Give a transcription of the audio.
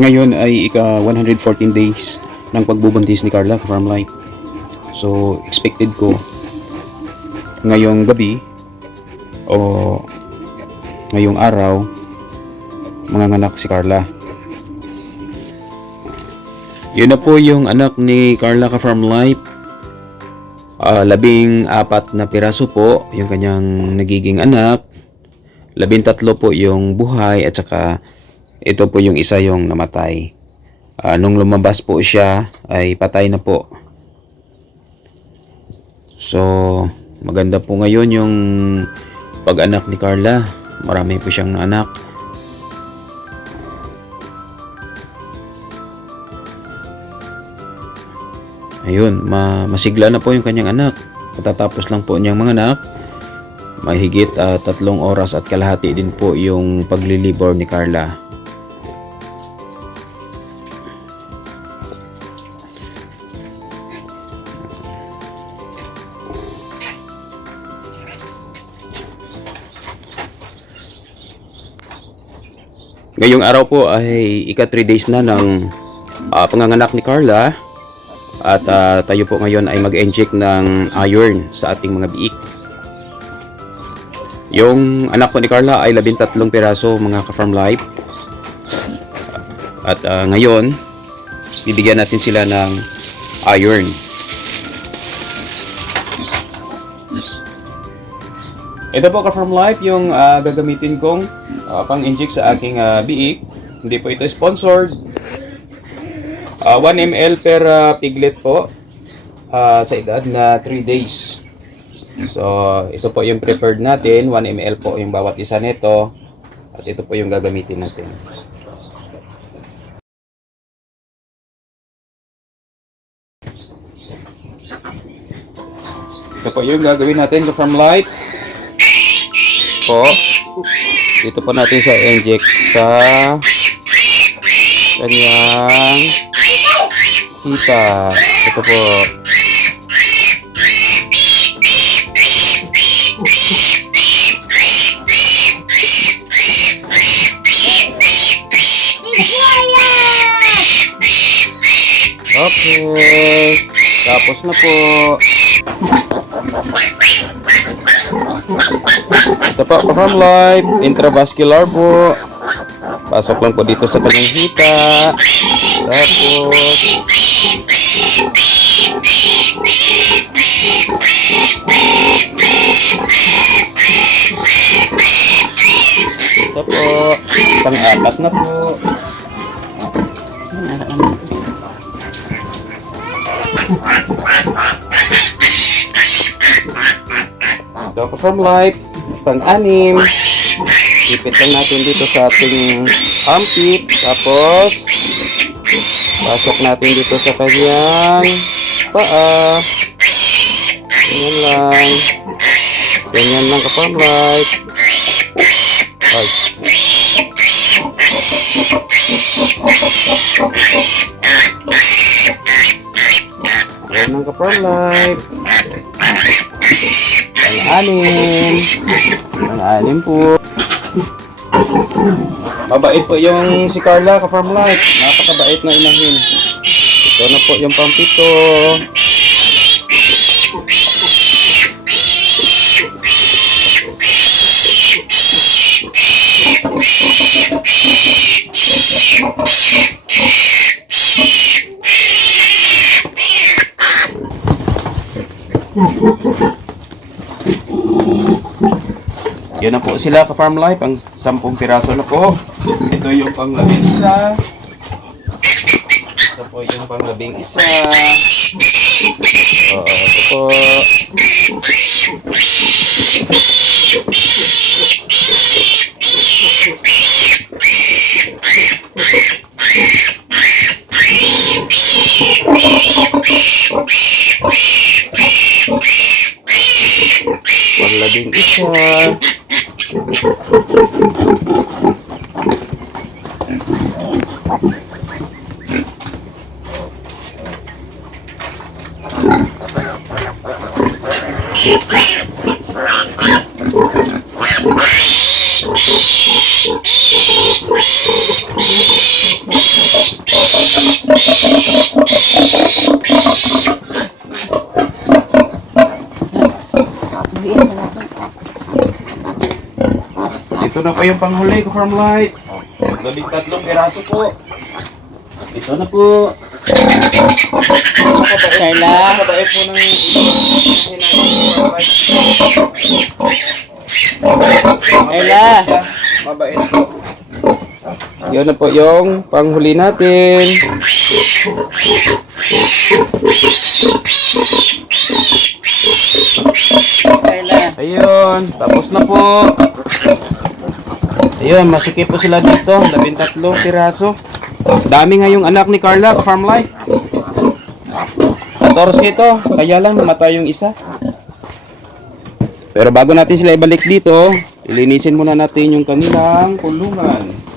Ngayon ay ika 114 days ng pagbubuntis ni Carla Farm Life. So expected ko ngayong gabi o ngayong araw manganganak si Carla. Yun na po yung anak ni Carla Farm Life. 14 na piraso po yung kanyang nagiging anak. 13 po yung buhay at saka ito po yung isa yung namatay. Nung lumabas po siya ay patay na po. So maganda po ngayon yung pag-anak ni Carla. Marami po siyang anak. Ayun, masigla na po yung kanyang anak. Matatapos lang po niyang mga anak. Mahigit 3 oras at kalahati din po yung paglilibor ni Carla. Ngayong araw po ay ika 3 days na ng panganganak ni Carla. At tayo po ngayon ay mag-inject ng iron sa ating mga biik. Yung anak po ni Carla ay 13 piraso mga ka-Farm Life. At ngayon, bibigyan natin sila ng iron. Ito po ka-Farm Life yung gagamitin kong pang-inject sa aking biik. Hindi po ito sponsored. 1 ml per piglet po sa edad na 3 days. So ito po yung prepared natin. 1 ml po yung bawat isa nito. At ito po yung gagamitin natin. Ito po yung gagawin natin sa Farm Life po. Dito po natin sa inject sa kanyang kita. Ito po. Okay. Tapos na po. Ito po, Farm Life. Intravascular po. Pasok lang po dito sa kanyang hita. Tapos ito po, pang-apat na po. Ito po, Farm Life. Pang-anim. Ipit lang natin dito sa ating armpit. Tapos pasok natin dito sa kanyang paa. Ganyan lang. Ganyan lang ka-Farm Life. Ay. Ganyan lang ka-Farm Life. Pang-anim. Pang-anim po. Mabait po yung si Carla ka-Farm Life. Napakabait na inahin. Ito na po yung pampito. Yun na po sila ka-Farm Life. Ang 10 piraso na po. Ito yung panglabing isa. Ito po yung panglabing isa. Ito po. Panglabing isa. Ito na po yung panghuli ko from light. 13 piraso po. Ito na po. Carla. Kabait po ng Carla. Mabait po. Yun na po yung panghuli natin. Carla. Ayun, tapos na po. Ayun, masikip po sila dito. 13 piraso. Dami nga yung anak ni Carla, ka-farm life. 14 ito, kaya lang namatay yung isa. Pero bago natin sila ibalik dito, ilinisin muna natin yung kanilang kulungan.